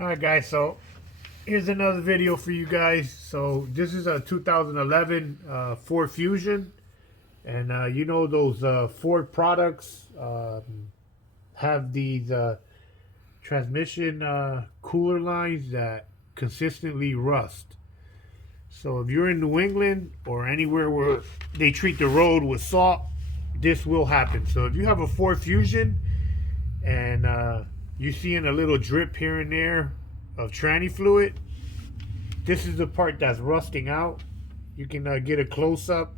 Alright guys, so here's another video for you guys. So this is a 2011 Ford Fusion. And you know those Ford products have these transmission cooler lines that consistently rust. So if you're in New England or anywhere where they treat the road with salt, this will happen. So if you have a Ford Fusion and you're seeing a little drip here and there of tranny fluid, this is the part that's rusting out. You can get a close-up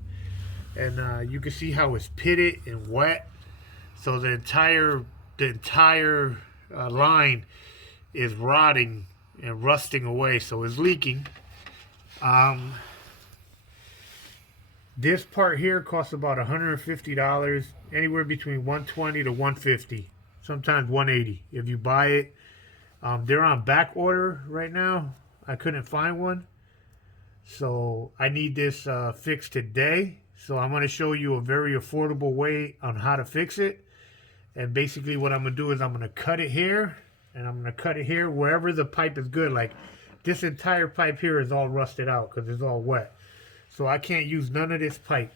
and you can see how it's pitted and wet. So the entire line is rotting and rusting away, so it's leaking. This part here costs about $150, anywhere between $120 to $150, sometimes $180 if you buy it. They're on back order right now. I couldn't find one, so I need this fixed today. So I'm going to show you a very affordable way on how to fix it. And basically what I'm going to do is I'm going to cut it here, and I'm going to cut it here wherever the pipe is good. Like this entire pipe here is all rusted out because it's all wet. So I can't use none of this pipe.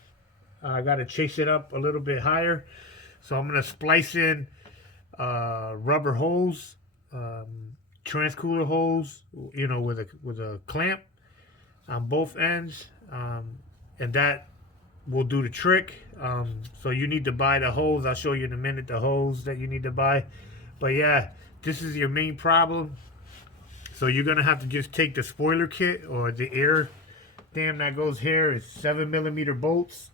I got to chase it up a little bit higher. So I'm going to splice in rubber hose, transcooler hose, you know, with a clamp on both ends, and that will do the trick. So you need to buy the hose. I'll show you in a minute the hose that you need to buy. But yeah, this is your main problem. So you're gonna have to just take the spoiler kit or the air dam that goes here. It's 7mm bolts.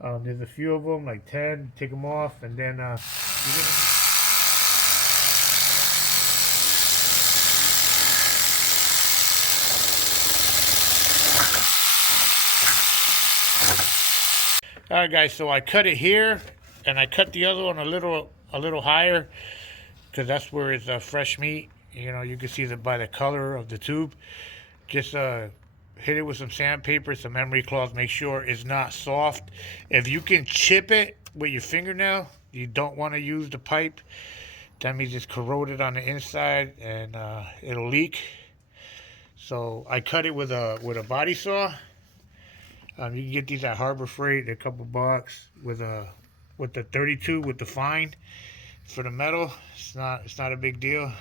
There's a few of them, like 10. Take them off, and then you're gonna. Alright guys, so I cut it here, and I cut the other one a little higher, because that's where it's fresh meat. You know, you can see that by the color of the tube. Just hit it with some sandpaper, some emery cloth, make sure it's not soft. If you can chip it with your fingernail, you don't want to use the pipe. That means it's corroded on the inside and it'll leak. So I cut it with a body saw. You can get these at Harbor Freight. They're a couple bucks with the 32 with the fine for the metal. It's not a big deal.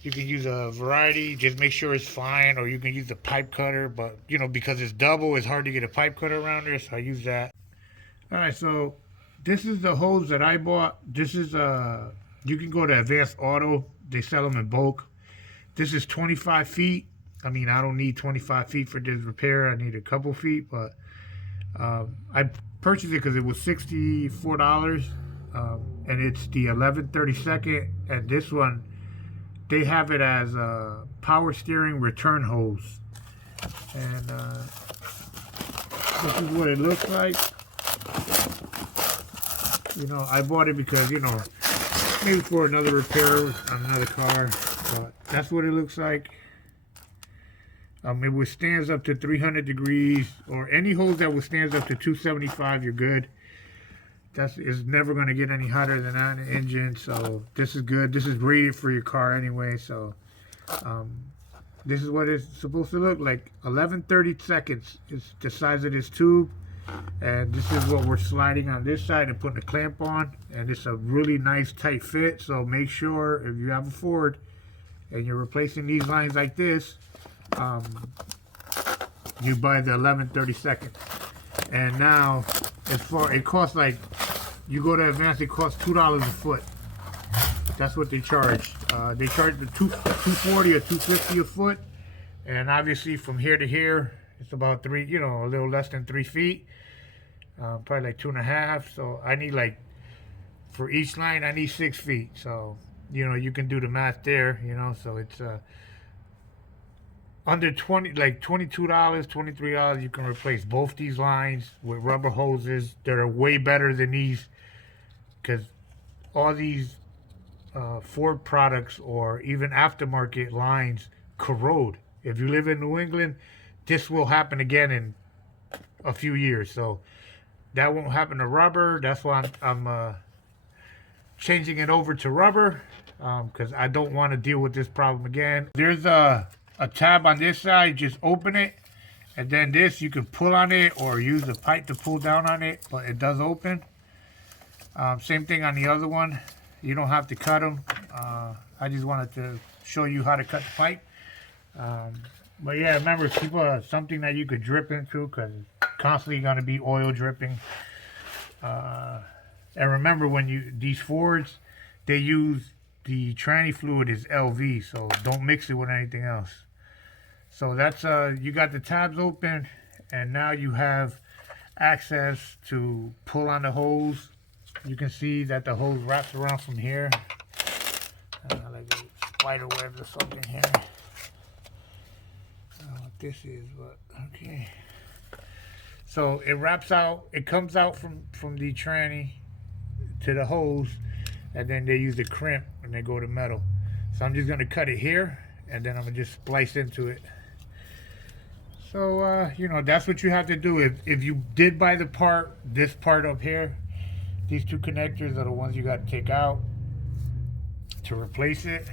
You can use a variety. Just make sure it's fine, or you can use the pipe cutter. But you know, because it's double, it's hard to get a pipe cutter around there, so I use that. All right, so this is the hose that I bought. This is you can go to Advanced Auto. They sell them in bulk. This is 25 feet. I mean, I don't need 25 feet for this repair. I need a couple feet, but I purchased it because it was $64, and it's the 11/32, and this one, they have it as a power steering return hose, and this is what it looks like. You know, I bought it because, you know, maybe for another repair on another car, but that's what it looks like. It withstands up to 300 degrees, or any hose that withstands up to 275, you're good. It's never going to get any hotter than that in the engine, so this is good. This is rated for your car anyway, so this is what it's supposed to look like. 11/32 is the size of this tube, and this is what we're sliding on this side and putting a clamp on, and it's a really nice tight fit. So make sure if you have a Ford and you're replacing these lines like this, you buy the 11/32. And now, as far, it costs, like, you go to Advanced, it costs $2 a foot. That's what they charge. They charge the $240 or $250 a foot, and obviously from here to here, it's about a little less than 3 feet, probably like 2.5. So I need, like, for each line, I need 6 feet. So you know, you can do the math there. You know, so it's under $22, $23, you can replace both these lines with rubber hoses that are way better than these, because all these Ford products or even aftermarket lines corrode. If you live in New England, this will happen again in a few years. So that won't happen to rubber. That's why I'm changing it over to rubber. because I don't want to deal with this problem again. There's a tab on this side. Just open it, and then this you can pull on it or use the pipe to pull down on it, but it does open. Same thing on the other one. You don't have to cut them. I just wanted to show you how to cut the pipe. But yeah, remember, keep something that you could drip into, because it's constantly going to be oil dripping. And remember, when these Fords, they use the tranny fluid is LV, so don't mix it with anything else. So that's you got the tabs open, and now you have access to pull on the hose. You can see that the hose wraps around from here, like a spider web or something here. What this is, but okay. So it wraps out. It comes out from the tranny to the hose, and then they use the crimp and they go to metal. So I'm just gonna cut it here, and then I'm gonna just splice into it. So you know, that's what you have to do. If you did buy the part, this part up here, these two connectors are the ones you got to take out to replace it.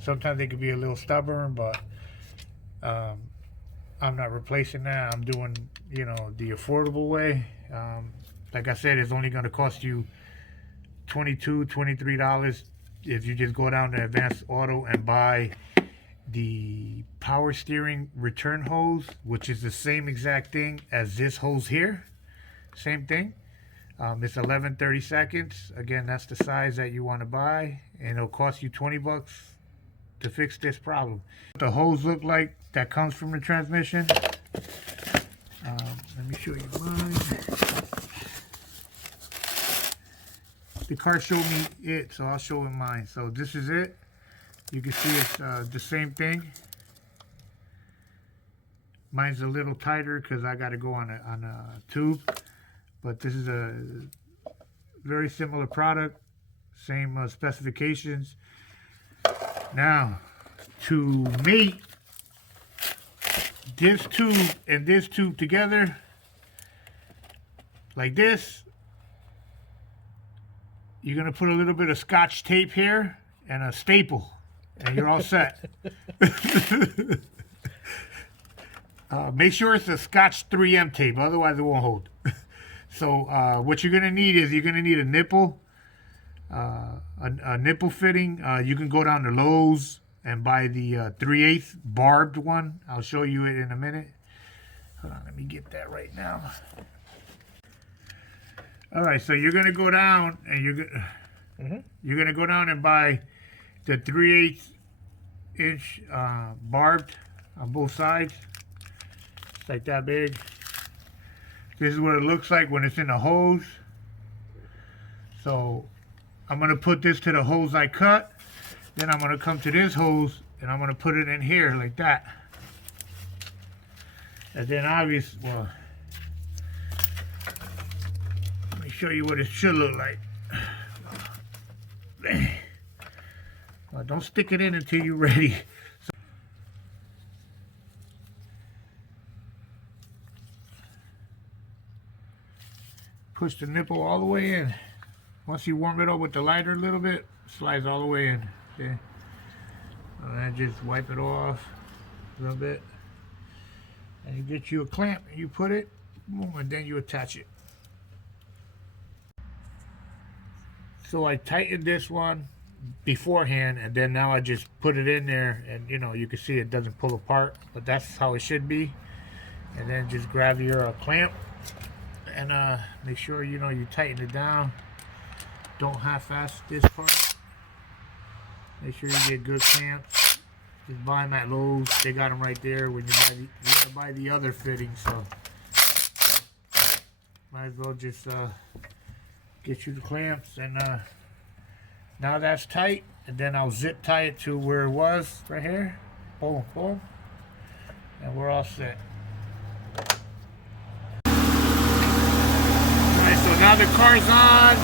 Sometimes they can be a little stubborn, but I'm not replacing that. I'm doing, you know, the affordable way. Like I said, it's only going to cost you $22, $23 if you just go down to Advanced Auto and buy the power steering return hose, which is the same exact thing as this hose here. Same thing. It's 11/32. Again, that's the size that you want to buy, and it'll cost you 20 bucks to fix this problem. The hose look like that comes from the transmission. Let me show you mine. The car showed me it, so I'll show him mine. So this is it. You can see it's the same thing. Mine's a little tighter because I got to go on a tube, but this is a very similar product, same specifications. Now, to mate this tube and this tube together, like this, you're going to put a little bit of Scotch tape here and a staple, and you're all set. Make sure it's a Scotch 3M tape, otherwise it won't hold. So what you're going to need is you're going to need a nipple, a nipple fitting. You can go down to Lowe's and buy the 3/8 barbed one. I'll show you it in a minute. Hold on, let me get that right now. All right, so you're gonna go down and you're gonna go down and buy the 3/8 inch barbed on both sides. It's like that big. This is what it looks like when it's in the hose. So I'm gonna put this to the hose I cut. Then I'm gonna come to this hose and I'm gonna put it in here like that. And then obviously, well, let me show you what it should look like. Well, don't stick it in until you're ready. Push the nipple all the way in. Once you warm it up with the lighter a little bit, slides all the way in. Okay. And then just wipe it off a little bit. And you get you a clamp and you put it, boom, and then you attach it. So I tightened this one beforehand, and then now I just put it in there, and you know, you can see it doesn't pull apart, but that's how it should be. And then just grab your clamp and make sure, you know, you tighten it down. Don't half-ass this part. Make sure you get good clamps. Just buy them at Lowe's. They got them right there when you buy the other fitting. So might as well just get you the clamps. And now that's tight. And then I'll zip tie it to where it was right here. Boom, boom. And we're all set. Alright, so now the car's on.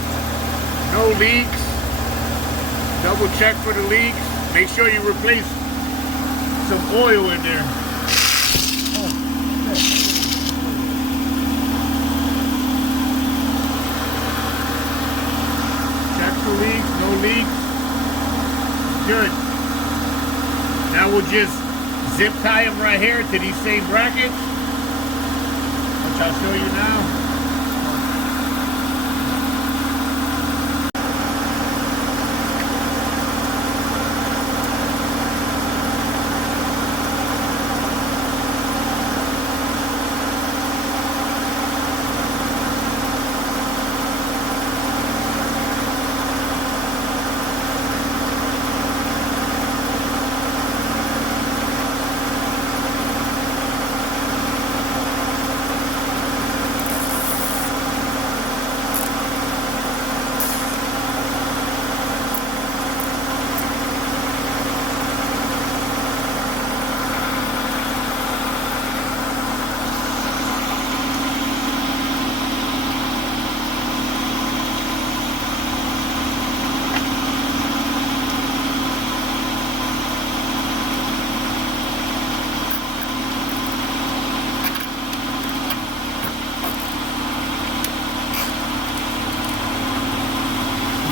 No leaks. Double check for the leaks. Make sure you replace some oil in there. Check for leaks, no leaks. good. Now we'll just zip tie them right here to these same brackets, which I'll show you now.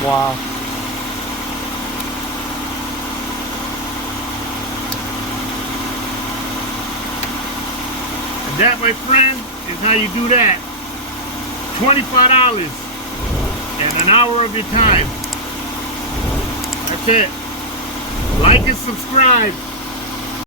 Wow. And that, my friend, is how you do that. $25 and an hour of your time. That's it. Like and subscribe.